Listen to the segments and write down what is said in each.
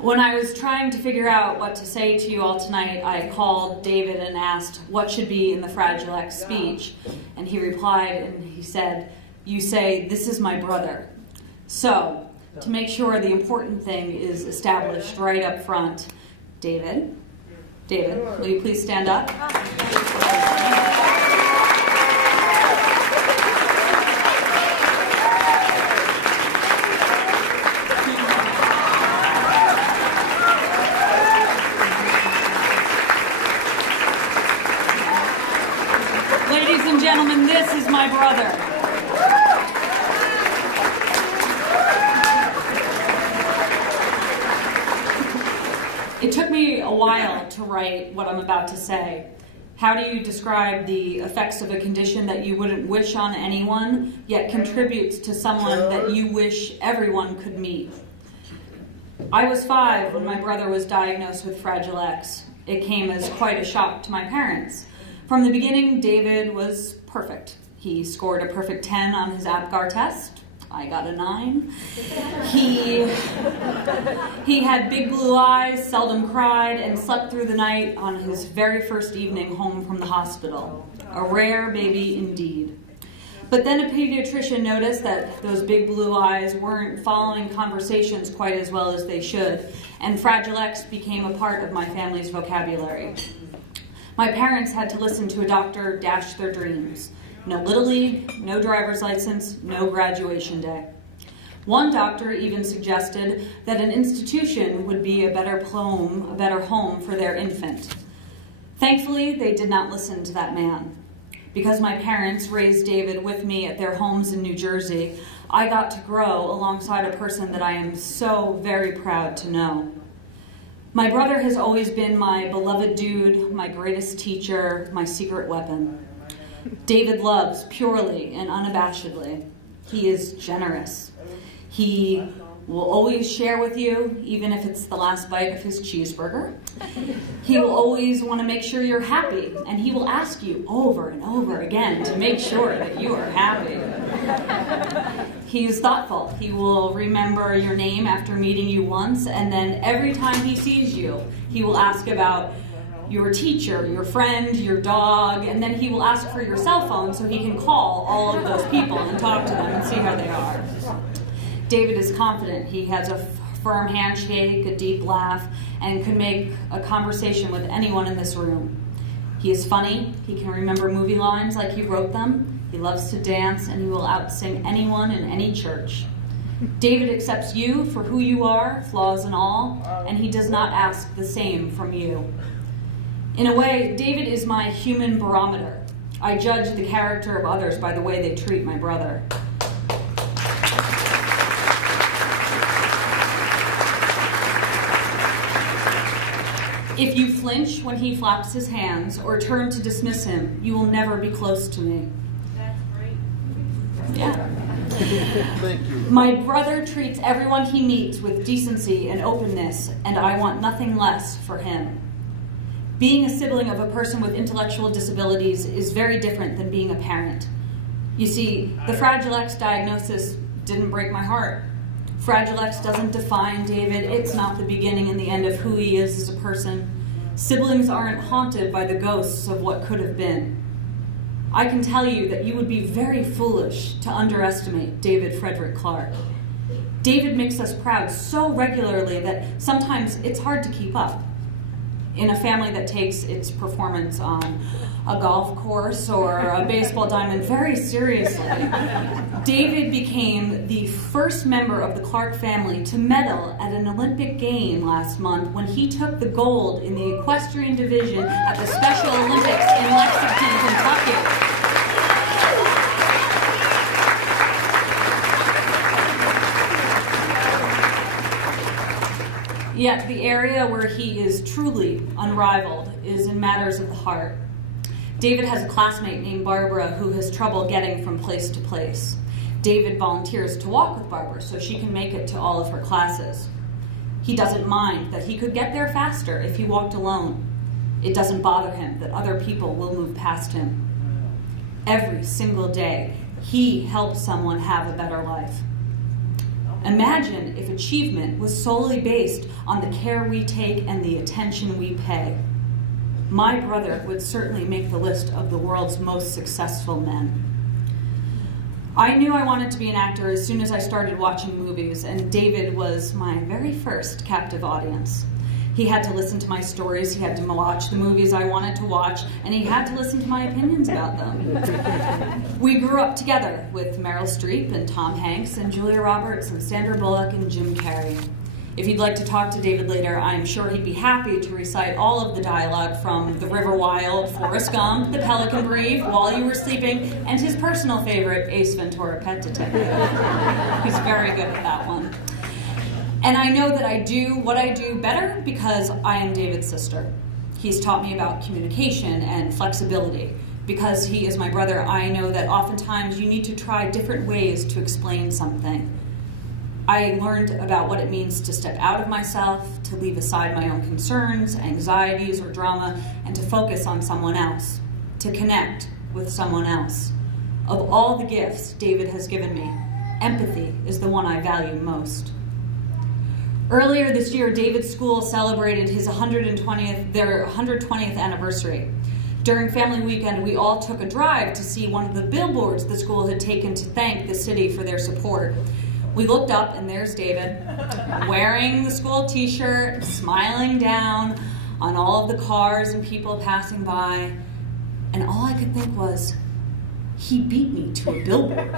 When I was trying to figure out what to say to you all tonight, I called David and asked what should be in the Fragile X speech. And he replied and he said, "You say, 'This is my brother.'" So, to make sure the important thing is established right up front, David, will you please stand up? Ladies and gentlemen, this is my brother. It took me a while to write what I'm about to say. How do you describe the effects of a condition that you wouldn't wish on anyone, yet contributes to someone that you wish everyone could meet? I was 5 when my brother was diagnosed with Fragile X. It came as quite a shock to my parents. From the beginning, David was perfect. He scored a perfect 10 on his APGAR test. I got a 9. He had big blue eyes, seldom cried, and slept through the night on his very first evening home from the hospital. A rare baby indeed. But then a pediatrician noticed that those big blue eyes weren't following conversations quite as well as they should, and Fragile X became a part of my family's vocabulary. My parents had to listen to a doctor dash their dreams. No Little League, no driver's license, no graduation day. One doctor even suggested that an institution would be a better home for their infant. Thankfully, they did not listen to that man. Because my parents raised David with me at their homes in New Jersey, I got to grow alongside a person that I am so very proud to know. My brother has always been my beloved dude, my greatest teacher, my secret weapon. David loves purely and unabashedly. He is generous. He will always share with you, even if it's the last bite of his cheeseburger. He will always want to make sure you're happy, and he will ask you over and over again to make sure that you are happy. He is thoughtful. He will remember your name after meeting you once, and then every time he sees you, he will ask about your teacher, your friend, your dog, and then he will ask for your cell phone so he can call all of those people and talk to them and see how they are. David is confident. He has a firm handshake, a deep laugh, and can make a conversation with anyone in this room. He is funny. He can remember movie lines like he wrote them. He loves to dance, and he will outsing anyone in any church. David accepts you for who you are, flaws and all, and he does not ask the same from you. In a way, David is my human barometer. I judge the character of others by the way they treat my brother. If you flinch when he flaps his hands or turn to dismiss him, you will never be close to me. That's great. Yeah. Thank you. My brother treats everyone he meets with decency and openness, and I want nothing less for him. Being a sibling of a person with intellectual disabilities is very different than being a parent. You see, the Fragile X diagnosis didn't break my heart. Fragile X doesn't define David. It's not the beginning and the end of who he is as a person. Siblings aren't haunted by the ghosts of what could have been. I can tell you that you would be very foolish to underestimate David Frederick Clark. David makes us proud so regularly that sometimes it's hard to keep up. In a family that takes its performance on a golf course or a baseball diamond very seriously, David became the first member of the Clark family to medal at an Olympic game last month when he took the gold in the equestrian division at the Special Olympics in Lexington, Kentucky. Yet the area where he is truly unrivaled is in matters of the heart. David has a classmate named Barbara who has trouble getting from place to place. David volunteers to walk with Barbara so she can make it to all of her classes. He doesn't mind that he could get there faster if he walked alone. It doesn't bother him that other people will move past him. Every single day, he helps someone have a better life. Imagine if achievement was solely based on the care we take and the attention we pay. My brother would certainly make the list of the world's most successful men. I knew I wanted to be an actor as soon as I started watching movies, and David was my very first captive audience. He had to listen to my stories, he had to watch the movies I wanted to watch, and he had to listen to my opinions about them. We grew up together with Meryl Streep and Tom Hanks and Julia Roberts and Sandra Bullock and Jim Carrey. If you'd like to talk to David later, I'm sure he'd be happy to recite all of the dialogue from The River Wild, Forrest Gump, The Pelican Brief, While You Were Sleeping, and his personal favorite, Ace Ventura: Pet Detective. He's very good at that one. And I know that I do what I do better because I am David's sister. He's taught me about communication and flexibility. Because he is my brother, I know that oftentimes you need to try different ways to explain something. I learned about what it means to step out of myself, to leave aside my own concerns, anxieties, or drama, and to focus on someone else, to connect with someone else. Of all the gifts David has given me, empathy is the one I value most. Earlier this year, David's school celebrated their 120th anniversary. During family weekend, we all took a drive to see one of the billboards the school had taken to thank the city for their support. We looked up and there's David, wearing the school t-shirt, smiling down on all of the cars and people passing by. And all I could think was, he beat me to a billboard.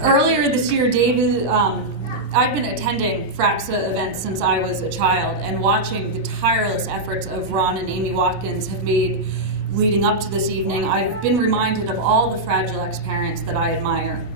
Earlier this year, I've been attending FRAXA events since I was a child, and watching the tireless efforts of Ron and Amy Watkins have made leading up to this evening, I've been reminded of all the Fragile X parents that I admire.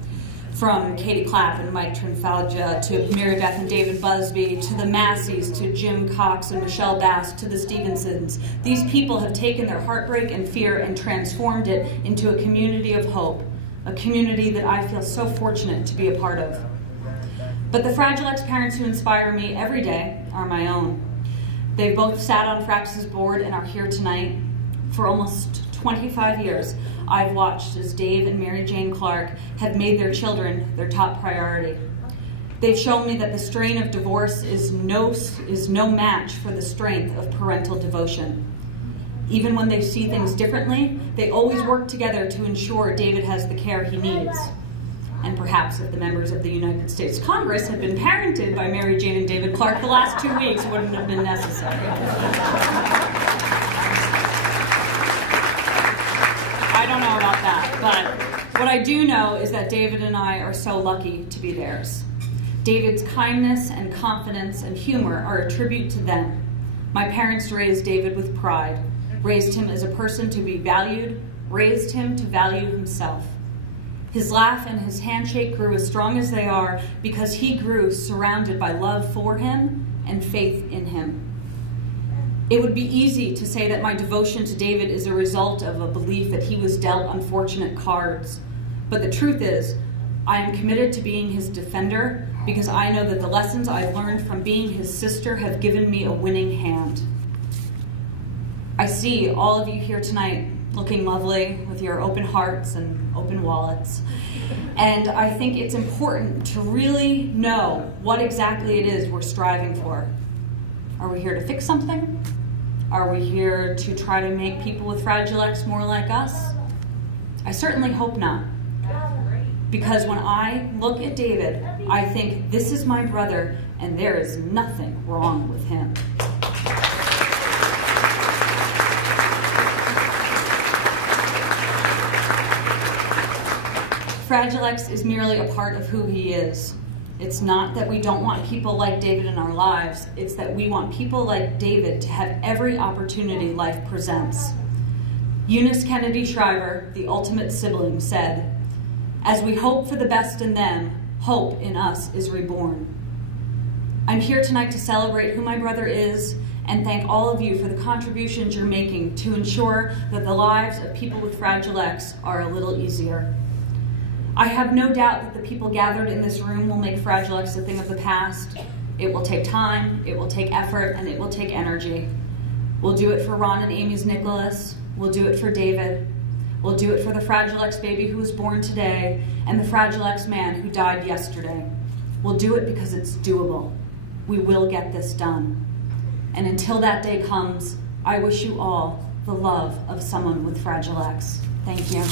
From Katie Clapp and Mike Trinfalgia, to Mary Beth and David Busby, to the Masseys, to Jim Cox and Michelle Bass, to the Stevensons. These people have taken their heartbreak and fear and transformed it into a community of hope, a community that I feel so fortunate to be a part of. But the Fragile X parents who inspire me every day are my own. They've both sat on FRAXA's board and are here tonight. For almost 25 years, I've watched as Dave and Mary Jane Clark have made their children their top priority. They've shown me that the strain of divorce is no match for the strength of parental devotion. Even when they see things differently, they always work together to ensure David has the care he needs. And perhaps if the members of the United States Congress had been parented by Mary Jane and David Clark, the last 2 weeks wouldn't have been necessary. I don't know about that, but what I do know is that David and I are so lucky to be theirs. David's kindness and confidence and humor are a tribute to them. My parents raised David with pride, raised him as a person to be valued, raised him to value himself. His laugh and his handshake grew as strong as they are because he grew surrounded by love for him and faith in him. It would be easy to say that my devotion to David is a result of a belief that he was dealt unfortunate cards. But the truth is, I am committed to being his defender because I know that the lessons I've learned from being his sister have given me a winning hand. I see all of you here tonight looking lovely with your open hearts and open wallets. And I think it's important to really know what exactly it is we're striving for. Are we here to fix something? Are we here to try to make people with Fragile X more like us? I certainly hope not. Because when I look at David, I think this is my brother and there is nothing wrong with him. Fragile X is merely a part of who he is. It's not that we don't want people like David in our lives, it's that we want people like David to have every opportunity life presents. Eunice Kennedy Shriver, the ultimate sibling, said, "As we hope for the best in them, hope in us is reborn." I'm here tonight to celebrate who my brother is and thank all of you for the contributions you're making to ensure that the lives of people with Fragile X are a little easier. I have no doubt that the people gathered in this room will make Fragile X a thing of the past. It will take time, it will take effort, and it will take energy. We'll do it for Ron and Amy's Nicholas. We'll do it for David. We'll do it for the Fragile X baby who was born today and the Fragile X man who died yesterday. We'll do it because it's doable. We will get this done. And until that day comes, I wish you all the love of someone with Fragile X. Thank you.